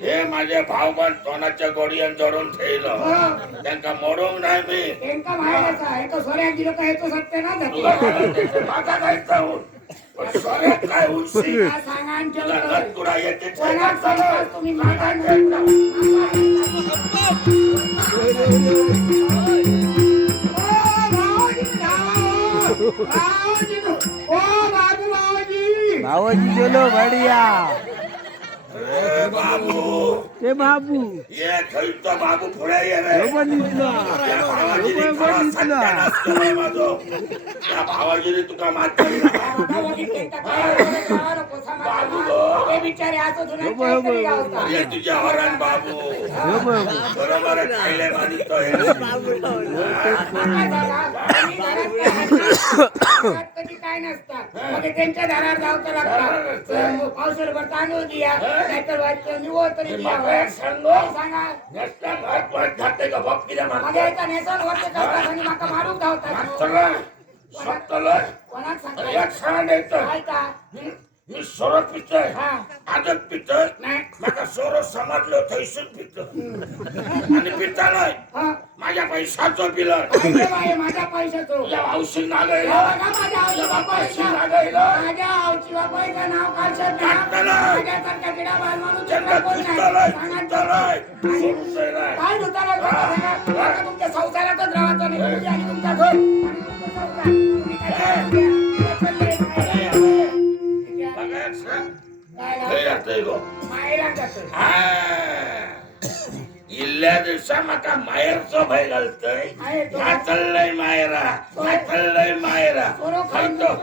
हे माझे भाव पण सोनाच्या गोडीयान जोडून ठेवलं त्यांना मोडून नाही मी त्यांका माहिती आहे तो सोऱ्या दिलो का येतो सत्य ना तुला माझा काय जाऊन सोन्यात काय उलशी सांगा आणि तुला जेवतो. नतुडा येते कोणाक सांगता तुम्ही मागा भावाजी गेलो बढिया बाबू ते बाबू ये खैतो बाबू पुढे ये रे पण दिसला त्या भावाजीने खरा सत्यानाश केलाय माझो त्या भावाजीने तुका मात बाबू ते बिचारे असं तुला काहीतरी गावता. ये तुझ्या हरण बाबू बरोबर खायले मानितो हे कधी काय नसतात मग त्यांच्या दारावर जावचं लागतं पावसाळ्याभर तांदूळ दिया नाहीतर वाटतं निवळ तरी द्या. सांगा नसता घात वाट घाते का बाप किती मग मागतो याचा नेसन वर्ष करतात आणि माका मारूक धावतात. सत्तलय कोणाक सांगता एक सांग येतं काय का मी सोरत पितोय हा आदत पितोय नाही माका सोरो समजलो थैसून पितो आणि पिता नाही हा माझ्या पैशाचं पिलं काय रे बाई, माझ्या पैशाचं तुझ्या औषध नागायला बघा माझ्या आऊच्या पैसा नागायला माझ्या आऊची बापाचं नाव काढशात ना काढताना. माझ्यासारखा किडा बाज माणूस त्यांना जगात कोण नाही. धुतालाय सांगा धुतालाय सोडून नाही काय धुताला सांगा आता तुमच्या संसारातच राहायचं नाही तुम्ही आणि तुमचा घर आणि तुमचा संसार. तुम्ही काय बघा सांग काय लावलं? हे असतंय गो मायरा जातं. इल्ल्या दिवसा माका माहेरचो भय घालतय आहे तो. चाललंय मायरा चाललंय मायरा सोरो खाऊन खायतो